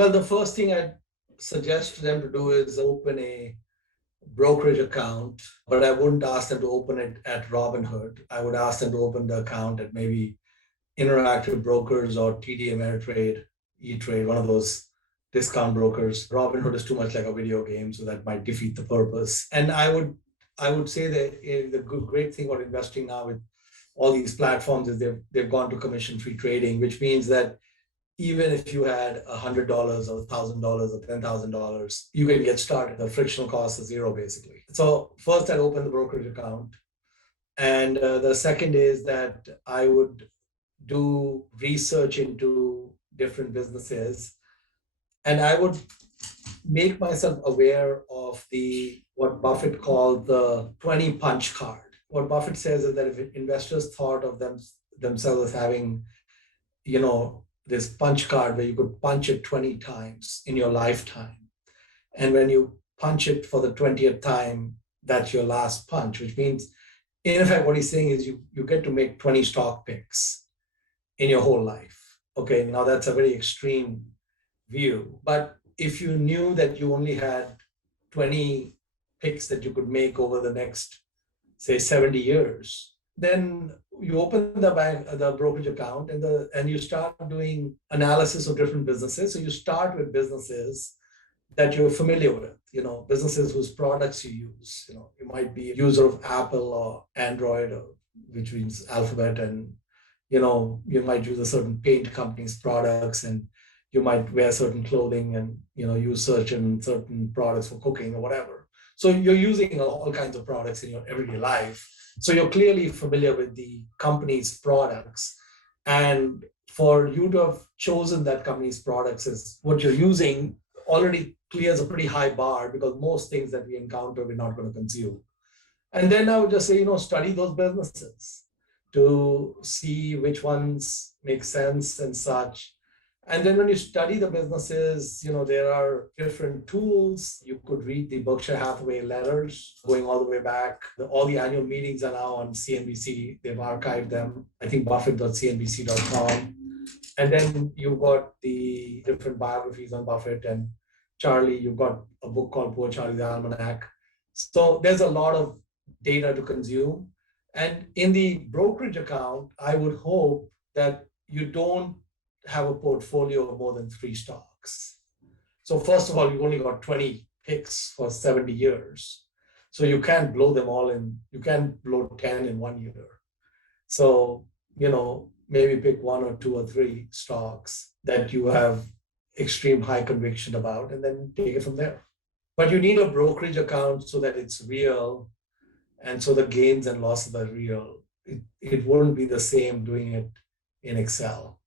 Well, the first thing I'd suggest to them to do is open a brokerage account, but I wouldn't ask them to open it at Robinhood. I would ask them to open the account at maybe Interactive Brokers or TD Ameritrade, E-Trade, one of those discount brokers. Robinhood is too much like a video game, so that might defeat the purpose. And I would say that the great thing about investing now with all these platforms is they've gone to commission-free trading, which means that even if you had $100 or $1,000 or $10,000, you can get started. The frictional cost is zero, basically. So first, I'd open the brokerage account, and the second is that I would do research into different businesses, and I would make myself aware of the what Buffett called the 20 punch card. What Buffett says is that if investors thought of themselves as having, this punch card where you could punch it 20 times in your lifetime, and when you punch it for the 20th time, that's your last punch, which means, in effect, what he's saying is you get to make 20 stock picks in your whole life. Okay, now that's a very extreme view, but if you knew that you only had 20 picks that you could make over the next, say, 70 years, then you open the brokerage account, and you start doing analysis of different businesses. So you start with businesses that you're familiar with, businesses whose products you use. You might be a user of Apple or Android, which means Alphabet, and you might use a certain paint company's products, and you might wear certain clothing, and use certain products for cooking or whatever. So you're using all kinds of products in your everyday life. So you're clearly familiar with the company's products. And for you to have chosen that company's products as what you're using already clears a pretty high bar, because most things that we encounter, we're not going to consume. And then I would just say, study those businesses to see which ones make sense and such. And then when you study the businesses, there are different tools. You could read the Berkshire Hathaway letters going all the way back. All the annual meetings are now on CNBC. They've archived them. I think buffett.cnbc.com. And then you've got the different biographies on Buffett and Charlie. You've got a book called Poor Charlie's Almanac. So there's a lot of data to consume. And in the brokerage account, I would hope that you don't have a portfolio of more than 3 stocks. So first of all, you've only got 20 picks for 70 years. So you can't blow them all you can't blow 10 in 1 year. So, maybe pick 1 or 2 or 3 stocks that you have extreme high conviction about, and then take it from there. But you need a brokerage account so that it's real, and so the gains and losses are real. It wouldn't be the same doing it in Excel.